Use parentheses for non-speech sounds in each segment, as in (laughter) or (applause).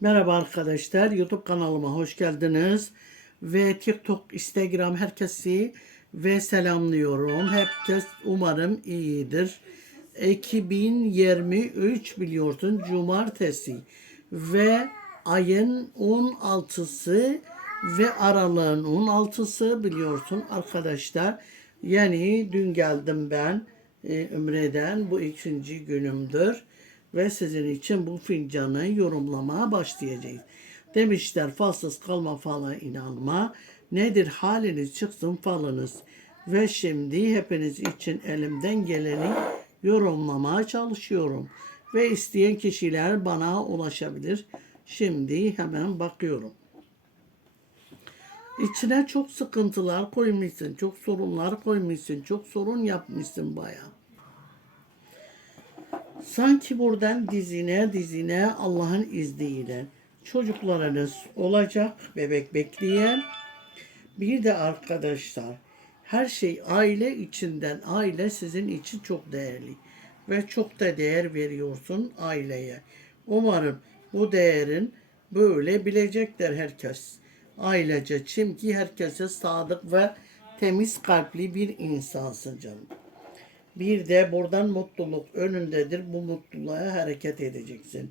Merhaba arkadaşlar, YouTube kanalıma hoş geldiniz. Ve TikTok, Instagram herkesi ve selamlıyorum. Herkes umarım iyidir. 2023 biliyorsun cumartesi ve ayın 16'sı ve aralığın 16'sı biliyorsun arkadaşlar. Yani dün geldim ben e, Ümre'den bu ikinci günümdür ve sizin için bu fincanı yorumlamaya başlayacağız. Demişler falsız kalma fala inanma. Nedir haliniz çıksın falınız. Ve şimdi hepiniz için elimden geleni yorumlamaya çalışıyorum. Ve isteyen kişiler bana ulaşabilir. Şimdi hemen bakıyorum. İçine çok sıkıntılar koymuşsun, çok sorunlar koymuşsun, çok sorun yapmışsın bayağı. Sanki buradan dizine dizine Allah'ın izniyle çocuklarınız olacak, bebek bekleyen. Bir de arkadaşlar her şey aile içinden, aile sizin için çok değerli ve çok da değer veriyorsun aileye. Umarım bu değerin böyle bilecekler herkes. Ailece çünkü herkese sadık ve temiz kalpli bir insansın canım. Bir de buradan mutluluk önündedir. Bu mutluluğa hareket edeceksin.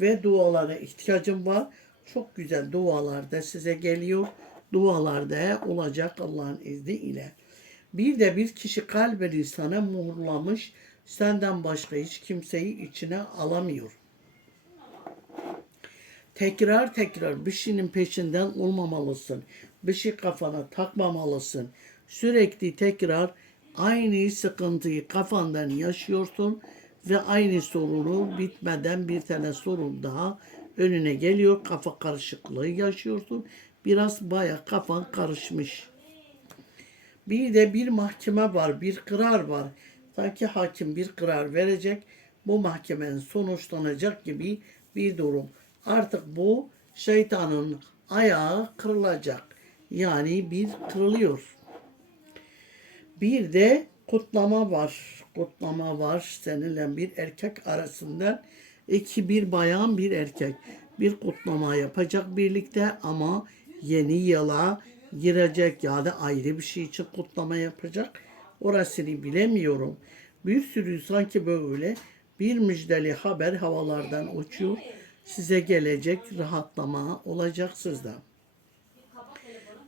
Ve dualara ihtiyacım var. Çok güzel dualar da size geliyor. Dualar da olacak Allah'ın izniyle. Bir de bir kişi kalbini sana muhrlamış. Senden başka hiç kimseyi içine alamıyor. Tekrar tekrar bir şeyin peşinden olmamalısın. Bir şey kafana takmamalısın. Sürekli tekrar aynı sıkıntıyı kafandan yaşıyorsun ve aynı sorunu bitmeden bir tane sorun daha önüne geliyor. Kafa karışıklığı yaşıyorsun. Biraz baya kafan karışmış. Bir de bir mahkeme var, bir karar var. Sanki hakim bir karar verecek. Bu mahkemenin sonuçlanacak gibi bir durum. Artık bu şeytanın ayağı kırılacak. Yani bir kırılıyor. Bir de kutlama var. Kutlama var seninle bir erkek arasında. iki bir bayan bir erkek. Bir kutlama yapacak birlikte ama yeni yıla girecek ya da ayrı bir şey için kutlama yapacak. Orasını bilemiyorum. Bir sürü sanki böyle bir müjdeli haber havalardan uçuyor. Size gelecek rahatlama olacak sizde.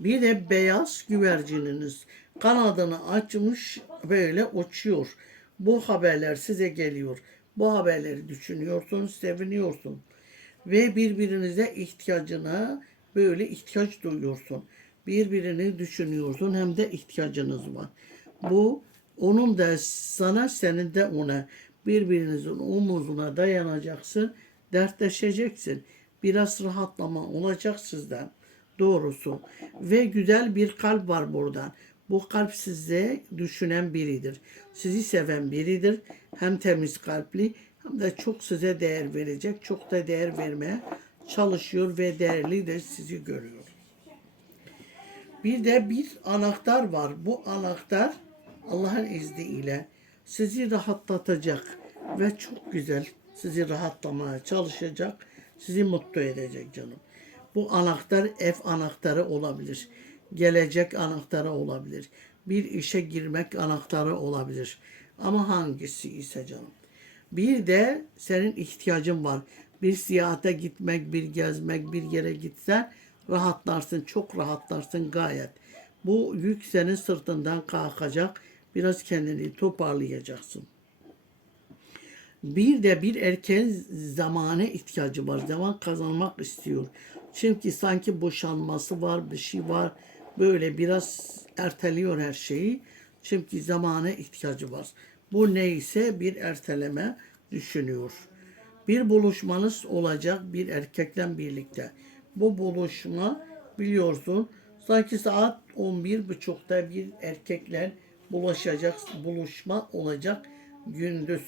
Bir de beyaz güvercininiz kanadını açmış böyle uçuyor. Bu haberler size geliyor. Bu haberleri düşünüyorsun, seviniyorsun. Ve birbirinize ihtiyacına böyle ihtiyaç duyuyorsun. Birbirini düşünüyorsun hem de ihtiyacınız var. Bu onun da sana, senin de ona birbirinizin omuzuna dayanacaksın, dertleşeceksin. Biraz rahatlama olacak sizden doğrusu. Ve güzel bir kalp var buradan. Bu kalp size düşünen biridir. Sizi seven biridir. Hem temiz kalpli hem de çok size değer verecek. Çok da değer vermeye çalışıyor ve değerli de sizi görüyor. Bir de bir anahtar var. Bu anahtar Allah'ın izniyle sizi rahatlatacak ve çok güzel sizi rahatlamaya çalışacak. Sizi mutlu edecek canım. Bu anahtar ev anahtarı olabilir. Gelecek anahtarı olabilir. Bir işe girmek anahtarı olabilir. Ama hangisi ise canım. Bir de senin ihtiyacın var. Bir seyahate gitmek, bir gezmek, bir yere gitsen rahatlarsın, çok rahatlarsın gayet. Bu yük senin sırtından kalkacak. Biraz kendini toparlayacaksın. Bir de bir erken zamana ihtiyacı var. Zaman kazanmak istiyor. Çünkü sanki boşanması var, bir şey var. Böyle biraz erteliyor her şeyi. Çünkü zamana ihtiyacı var. Bu neyse bir erteleme düşünüyor. Bir buluşmanız olacak bir erkekle birlikte. Bu buluşma biliyorsun sanki saat 11.30'da bir erkekle bulaşacak buluşma olacak gündüz.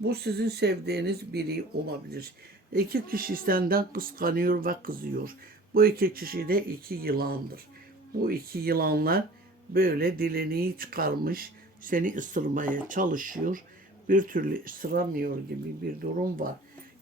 Bu sizin sevdiğiniz biri olabilir. İki kişi senden kıskanıyor ve kızıyor. Bu iki kişi de iki yılandır. Bu iki yılanlar böyle dilini çıkarmış seni ısırmaya çalışıyor. Bir türlü ısıramıyor gibi bir durum var.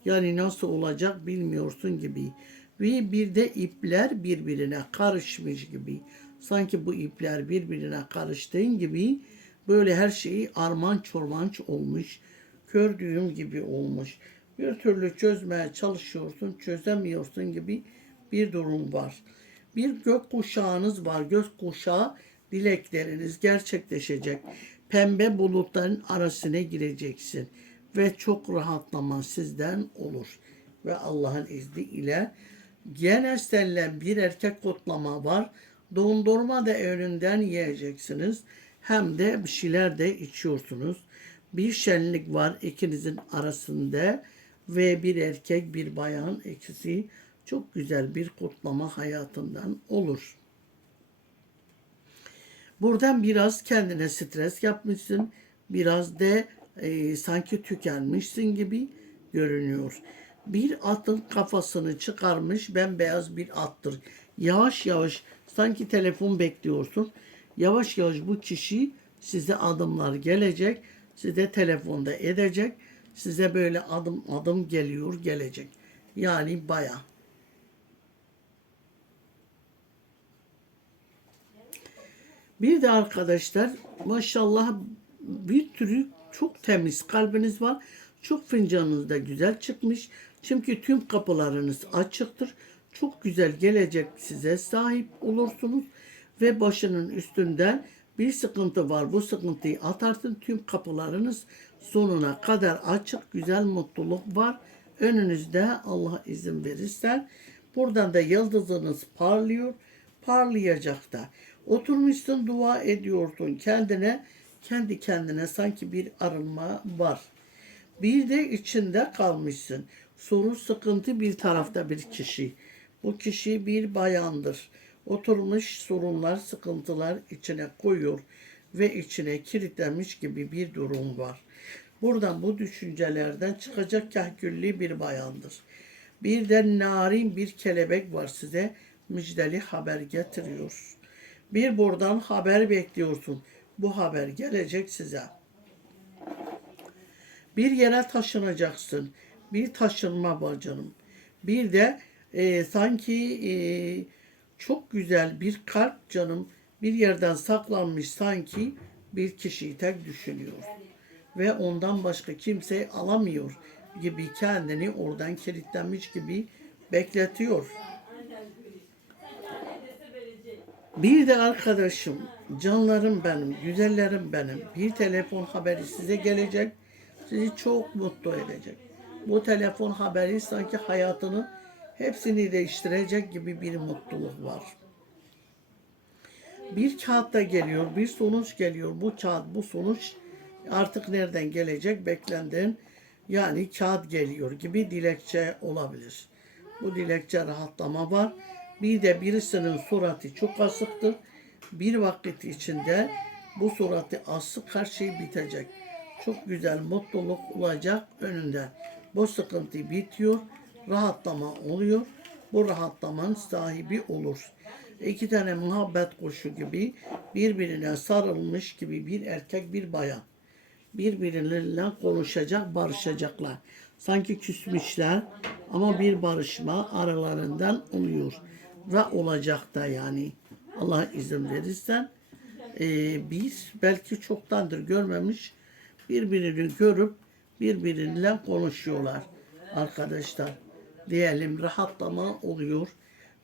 Yani nasıl olacak bilmiyorsun gibi. Ve bir de ipler birbirine karışmış gibi. Sanki bu ipler birbirine karıştığın gibi böyle her şeyi arman çormanç olmuş. Kördüğüm gibi olmuş. Bir türlü çözmeye çalışıyorsun, çözemiyorsun gibi bir durum var. Bir gök kuşağınız var. Gök kuşağı dilekleriniz gerçekleşecek. Pembe bulutların arasına gireceksin ve çok rahatlama sizden olur. Ve Allah'ın izni ile gene seninle bir erkek kutlama var. Dondurma da önünden yiyeceksiniz. Hem de bir şeyler de içiyorsunuz. Bir şenlik var ikinizin arasında ve bir erkek bir bayan ikisi çok güzel bir kutlama hayatından olur. Buradan biraz kendine stres yapmışsın. Biraz da e, sanki tükenmişsin gibi görünüyor. Bir atın kafasını çıkarmış bembeyaz bir attır. Yavaş yavaş sanki telefon bekliyorsun. Yavaş yavaş bu kişi size adımlar gelecek. Size telefonda edecek. Size böyle adım adım geliyor gelecek. Yani bayağı. Bir de arkadaşlar maşallah bir türlü çok temiz kalbiniz var. Çok fincanınız da güzel çıkmış. Çünkü tüm kapılarınız açıktır. Çok güzel gelecek size sahip olursunuz. Ve başının üstünden bir sıkıntı var. Bu sıkıntıyı atarsın. Tüm kapılarınız sonuna kadar açık. Güzel mutluluk var. Önünüzde Allah izin verirse. Buradan da yıldızınız parlıyor. Parlayacak da. Oturmuşsun dua ediyorsun kendine. Kendi kendine sanki bir arınma var. Bir de içinde kalmışsın. Sorun sıkıntı bir tarafta bir kişi. Bu kişi bir bayandır. Oturmuş sorunlar, sıkıntılar içine koyuyor ve içine kilitlenmiş gibi bir durum var. Buradan bu düşüncelerden çıkacak kahkülli bir bayandır. Bir de narin bir kelebek var size müjdeli haber getiriyor. Bir buradan haber bekliyorsun. Bu haber gelecek size. Bir yere taşınacaksın. Bir taşınma var canım. Bir de e, sanki e, çok güzel bir kalp canım bir yerden saklanmış sanki bir kişiyi tek düşünüyor. Ve ondan başka kimse alamıyor gibi kendini oradan kilitlenmiş gibi bekletiyor. Bir de arkadaşım, canlarım benim, güzellerim benim. Bir telefon haberi size gelecek. Sizi çok mutlu edecek. Bu telefon haberi sanki hayatını hepsini değiştirecek gibi bir mutluluk var. Bir kağıt da geliyor, bir sonuç geliyor. Bu kağıt, bu sonuç artık nereden gelecek beklendiğin yani kağıt geliyor gibi dilekçe olabilir. Bu dilekçe rahatlama var. Bir de birisinin suratı çok asıktır. Bir vakit içinde bu suratı asık her şey bitecek. Çok güzel mutluluk olacak önünde. Bu sıkıntı bitiyor. Rahatlama oluyor. Bu rahatlamanın sahibi olur. İki tane muhabbet kuşu gibi birbirine sarılmış gibi bir erkek bir bayan. Birbirleriyle konuşacak, barışacaklar. Sanki küsmüşler ama bir barışma aralarından oluyor ve olacak da yani Allah izin verirsen e, biz belki çoktandır görmemiş birbirini görüp birbiriyle konuşuyorlar arkadaşlar. Diyelim rahatlama oluyor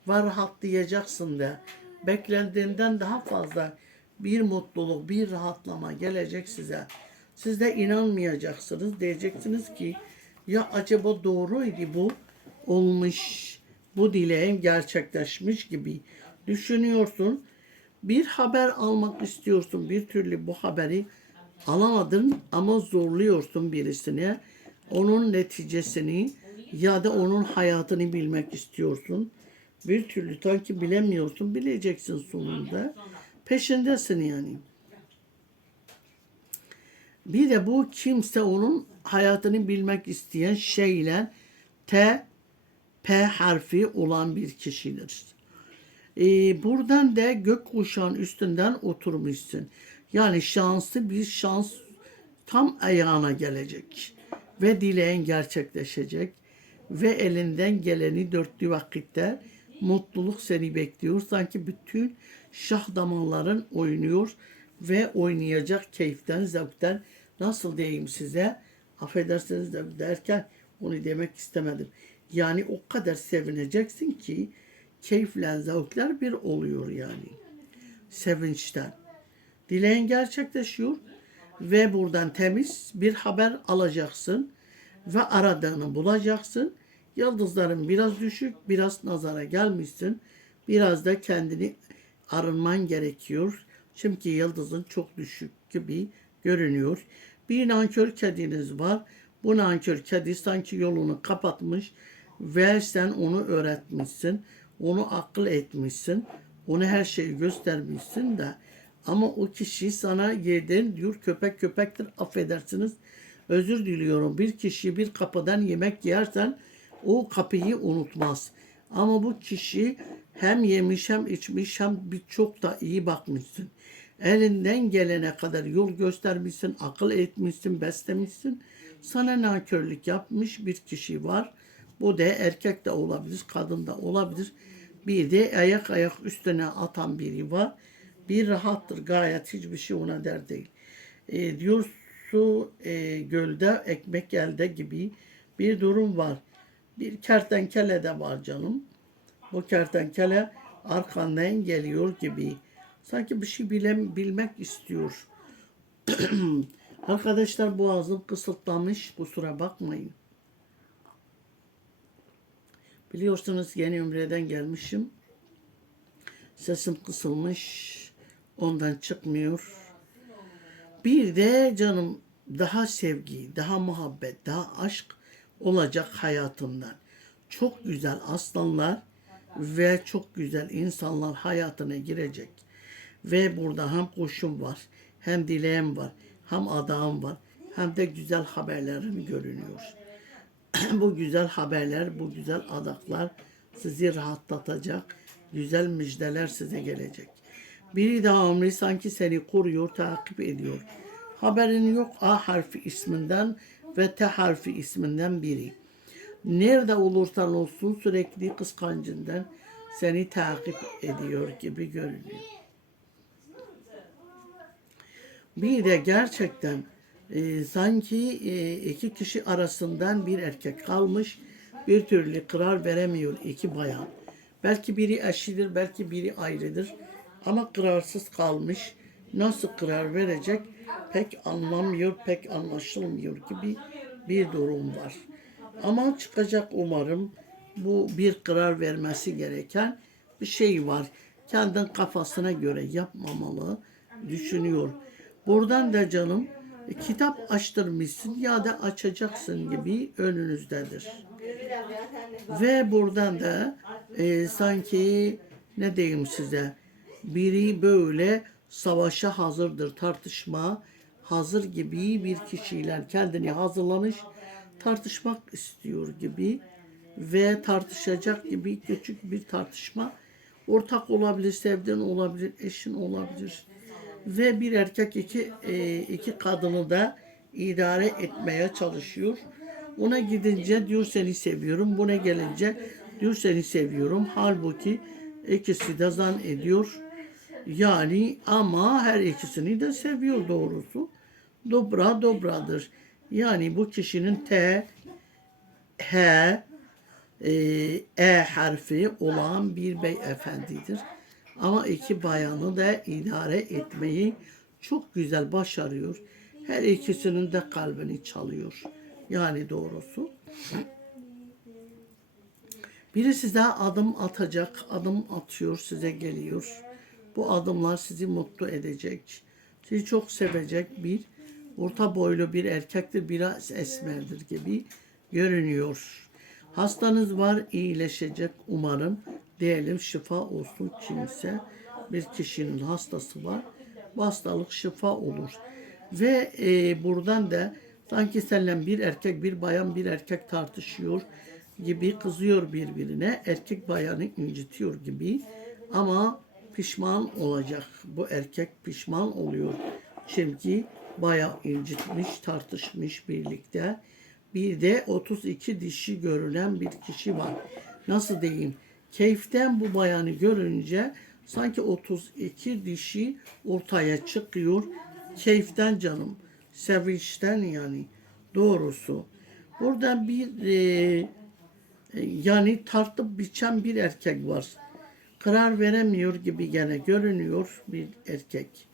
ve rahatlayacaksın da beklendiğinden daha fazla bir mutluluk, bir rahatlama gelecek size. Siz de inanmayacaksınız. Diyeceksiniz ki ya acaba doğruydu bu olmuş bu dileğin gerçekleşmiş gibi düşünüyorsun. Bir haber almak istiyorsun. Bir türlü bu haberi alamadın ama zorluyorsun birisine. Onun neticesini ya da onun hayatını bilmek istiyorsun. Bir türlü sanki bilemiyorsun. Bileceksin sonunda. Peşindesin yani. Bir de bu kimse onun hayatını bilmek isteyen şeyle T P harfi olan bir kişidir. Ee, buradan da gök kuşağın üstünden oturmuşsun. Yani şanslı bir şans tam ayağına gelecek. Ve dileğin gerçekleşecek. Ve elinden geleni dörtlü vakitte mutluluk seni bekliyor. Sanki bütün şah damarların oynuyor ve oynayacak keyiften, zevkten nasıl diyeyim size? Affedersiniz de derken onu demek istemedim. Yani o kadar sevineceksin ki keyifle zevkler bir oluyor yani. Sevinçten. Dileğin gerçekleşiyor ve buradan temiz bir haber alacaksın ve aradığını bulacaksın. Yıldızların biraz düşük, biraz nazara gelmişsin. Biraz da kendini arınman gerekiyor. Çünkü yıldızın çok düşük gibi görünüyor. Bir nankör kediniz var. Bu nankör kedi sanki yolunu kapatmış ve sen onu öğretmişsin. Onu akıl etmişsin. Onu her şeyi göstermişsin de ama o kişi sana yerden diyor köpek köpektir affedersiniz. Özür diliyorum. Bir kişi bir kapıdan yemek yersen o kapıyı unutmaz. Ama bu kişi hem yemiş hem içmiş hem bir çok da iyi bakmışsın. Elinden gelene kadar yol göstermişsin, akıl etmişsin, beslemişsin. Sana nankörlük yapmış bir kişi var. Bu da erkek de olabilir, kadın da olabilir. Bir de ayak ayak üstüne atan biri var. Bir rahattır gayet hiçbir şey ona der değil. E, diyor su e, gölde ekmek elde gibi bir durum var. Bir kertenkele de var canım. Bu kertenkele arkandan geliyor gibi. Sanki bir şey bilem, bilmek istiyor. (clears throat) Arkadaşlar boğazım kısıtlamış. Kusura bakmayın. Biliyorsunuz yeni Ümre'den gelmişim. Sesim kısılmış. Ondan çıkmıyor. Bir de canım daha sevgi, daha muhabbet, daha aşk olacak hayatımdan. Çok güzel aslanlar ve çok güzel insanlar hayatına girecek. Ve burada hem kuşum var, hem dileğim var, hem adağım var, hem de güzel haberlerim görünüyor. (clears throat) bu güzel haberler, bu güzel adaklar sizi rahatlatacak, güzel müjdeler size gelecek. Biri devamlı sanki seni koruyor, takip ediyor. Haberin yok A harfi isminden ve T harfi isminden biri. Nerede olursan olsun sürekli kıskancından seni takip ediyor gibi görünüyor. Bir de gerçekten e, sanki e, iki kişi arasından bir erkek kalmış, bir türlü karar veremiyor iki bayan. Belki biri eşidir, belki biri ayrıdır. Ama kararsız kalmış. Nasıl karar verecek pek anlamıyor, pek anlaşılmıyor gibi bir durum var. Ama çıkacak umarım bu bir karar vermesi gereken bir şey var. Kendin kafasına göre yapmamalı düşünüyor. Buradan da canım kitap açtırmışsın ya da açacaksın gibi önünüzdedir. Ve buradan da e, sanki ne diyeyim size biri böyle savaşa hazırdır tartışma hazır gibi bir kişiyle kendini hazırlamış tartışmak istiyor gibi ve tartışacak gibi küçük bir tartışma ortak olabilir, sevdiğin olabilir, eşin olabilir ve bir erkek iki e, iki kadını da idare etmeye çalışıyor. Ona gidince diyor seni seviyorum. Buna gelince diyor seni seviyorum. Halbuki ikisi de zan ediyor. Yani ama her ikisini de seviyor doğrusu. Dobra dobradır. Yani bu kişinin T, H, e, E harfi olan bir beyefendidir. Ama iki bayanı da idare etmeyi çok güzel başarıyor. Her ikisinin de kalbini çalıyor. Yani doğrusu. Biri size adım atacak, adım atıyor, size geliyor. Bu adımlar sizi mutlu edecek. Sizi çok sevecek bir orta boylu bir erkektir, biraz esmerdir gibi görünüyor. Hastanız var, iyileşecek umarım. Diyelim şifa olsun kimse. Bir kişinin hastası var. Bu hastalık şifa olur. Ve e, buradan da sanki seninle bir erkek, bir bayan, bir erkek tartışıyor gibi kızıyor birbirine. Erkek bayanı incitiyor gibi. Ama pişman olacak. Bu erkek pişman oluyor. Çünkü bayağı incitmiş, tartışmış birlikte. Bir de 32 dişi görülen bir kişi var. Nasıl diyeyim? Keyiften bu bayanı görünce sanki 32 dişi ortaya çıkıyor. Keyiften canım. Sevinçten yani. Doğrusu. Burada bir e, yani tartıp biçen bir erkek var. Karar veremiyor gibi gene görünüyor bir erkek.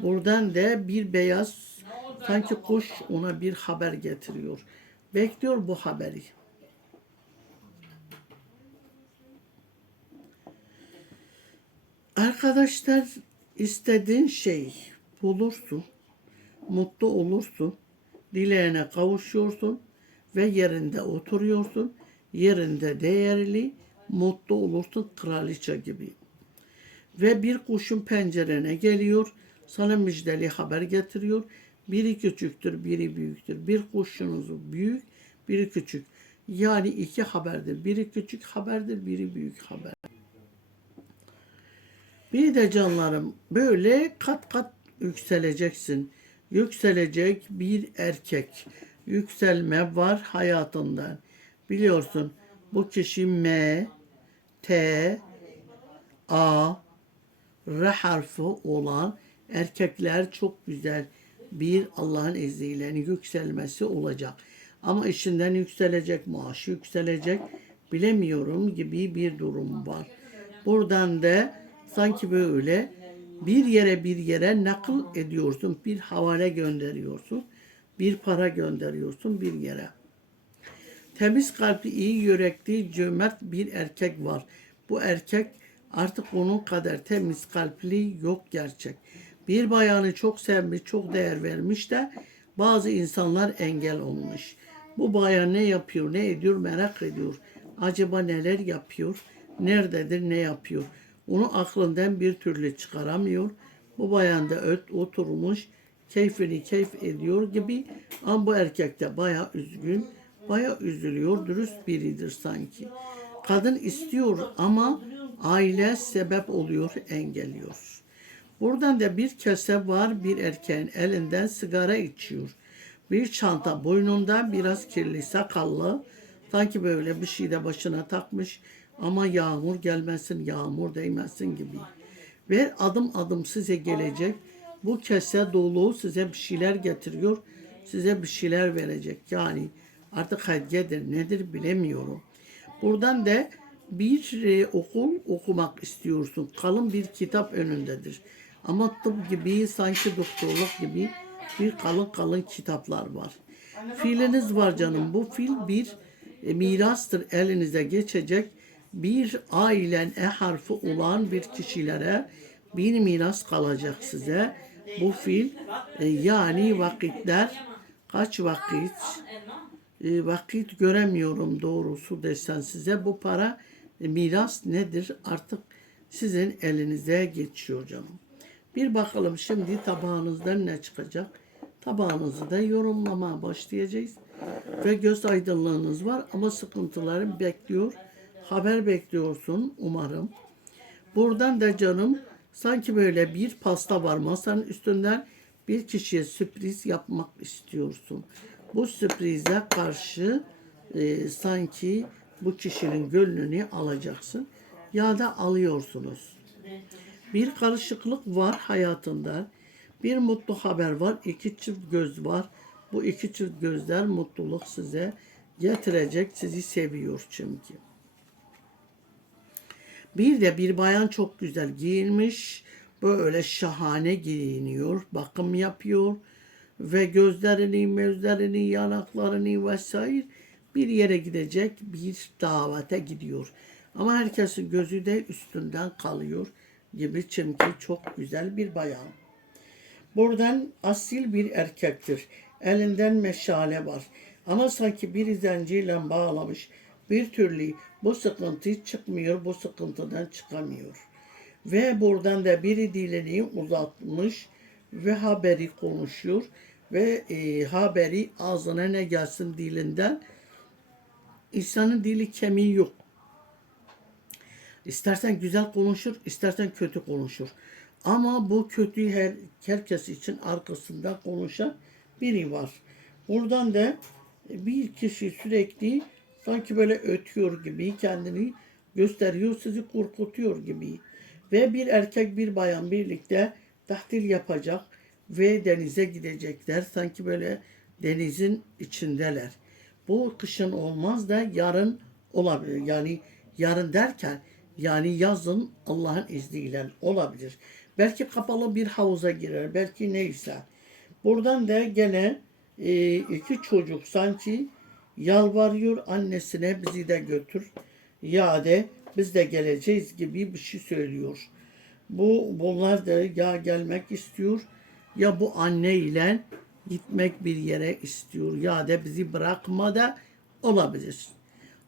Buradan da bir beyaz sanki kuş ona bir haber getiriyor. Bekliyor bu haberi. Arkadaşlar istediğin şey bulursun, mutlu olursun, dileğine kavuşuyorsun ve yerinde oturuyorsun, yerinde değerli, mutlu olursun kraliçe gibi. Ve bir kuşun pencerene geliyor, sana müjdeli haber getiriyor. Biri küçüktür, biri büyüktür. Bir kuşunuz büyük, biri küçük. Yani iki haberdir. Biri küçük haberdir, biri büyük haber. Bir de canlarım böyle kat kat yükseleceksin. Yükselecek bir erkek. Yükselme var hayatında. Biliyorsun bu kişi M, T, A, R harfi olan erkekler çok güzel bir Allah'ın izniyle yükselmesi olacak. Ama işinden yükselecek, maaşı yükselecek bilemiyorum gibi bir durum var. Buradan da sanki böyle bir yere bir yere nakıl ediyorsun, bir havale gönderiyorsun, bir para gönderiyorsun bir yere. Temiz kalpli, iyi yürekli, cömert bir erkek var. Bu erkek artık onun kadar temiz kalpli yok gerçek. Bir bayanı çok sevmiş, çok değer vermiş de bazı insanlar engel olmuş. Bu bayan ne yapıyor, ne ediyor merak ediyor. Acaba neler yapıyor, nerededir, ne yapıyor? Onu aklından bir türlü çıkaramıyor. Bu bayan da öt, oturmuş, keyfini keyif ediyor gibi. Ama bu erkek de baya üzgün, baya üzülüyor, dürüst biridir sanki. Kadın istiyor ama aile sebep oluyor, engelliyor. Buradan da bir kese var bir erkeğin elinden sigara içiyor. Bir çanta boynunda biraz kirli sakallı. Sanki böyle bir şey de başına takmış ama yağmur gelmesin, yağmur değmesin gibi. Ve adım adım size gelecek. Bu kese dolu size bir şeyler getiriyor. Size bir şeyler verecek. Yani artık hediyedir nedir bilemiyorum. Buradan da bir e, okul okumak istiyorsun. Kalın bir kitap önündedir. Ama tıp gibi sanki doktorluk gibi bir kalın kalın kitaplar var. Filiniz var canım. Bu fil bir e, mirastır elinize geçecek. Bir ailen E harfi olan bir kişilere bir miras kalacak size. Bu fil e, yani vakitler kaç vakit e, vakit göremiyorum doğrusu desen size bu para e, miras nedir artık sizin elinize geçiyor canım. Bir bakalım şimdi tabağınızdan ne çıkacak. Tabağınızı da yorumlamaya başlayacağız. Ve göz aydınlığınız var ama sıkıntıların bekliyor. Haber bekliyorsun umarım. Buradan da canım sanki böyle bir pasta var masanın üstünden bir kişiye sürpriz yapmak istiyorsun. Bu sürprize karşı e, sanki bu kişinin gönlünü alacaksın ya da alıyorsunuz. Bir karışıklık var hayatında. Bir mutlu haber var. iki çift göz var. Bu iki çift gözler mutluluk size getirecek. Sizi seviyor çünkü. Bir de bir bayan çok güzel giyinmiş. Böyle şahane giyiniyor. Bakım yapıyor. Ve gözlerini, mözlerini, yanaklarını vesaire bir yere gidecek bir davete gidiyor. Ama herkesin gözü de üstünden kalıyor gibi çünkü çok güzel bir bayan. Buradan asil bir erkektir. Elinden meşale var. Ama sanki bir zenciyle bağlamış. Bir türlü bu sıkıntı çıkmıyor, bu sıkıntıdan çıkamıyor. Ve buradan da biri dilini uzatmış ve haberi konuşuyor. Ve e, haberi ağzına ne gelsin dilinden. İnsanın dili kemiği yok. İstersen güzel konuşur, istersen kötü konuşur. Ama bu kötüyü her, herkes için arkasında konuşan biri var. Buradan da bir kişi sürekli sanki böyle ötüyor gibi kendini gösteriyor, sizi korkutuyor gibi. Ve bir erkek bir bayan birlikte tahtil yapacak ve denize gidecekler. Sanki böyle denizin içindeler. Bu kışın olmaz da yarın olabilir. Yani yarın derken yani yazın Allah'ın izniyle olabilir. Belki kapalı bir havuza girer, belki neyse. Buradan da gene e, iki çocuk sanki yalvarıyor annesine bizi de götür. Ya de biz de geleceğiz gibi bir şey söylüyor. Bu bunlar da ya gelmek istiyor ya bu anne ile gitmek bir yere istiyor ya da bizi bırakma da olabilir.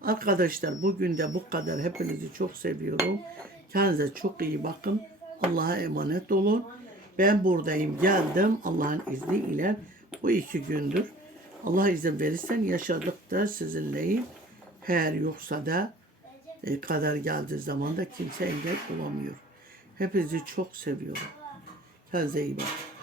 Arkadaşlar bugün de bu kadar. Hepinizi çok seviyorum. Kendinize çok iyi bakın. Allah'a emanet olun. Ben buradayım. Geldim Allah'ın izniyle. Bu iki gündür. Allah izin verirsen yaşadık da sizinleyim. Eğer yoksa da e, kadar geldiği zaman da kimse engel olamıyor. Hepinizi çok seviyorum. Kendinize iyi bakın.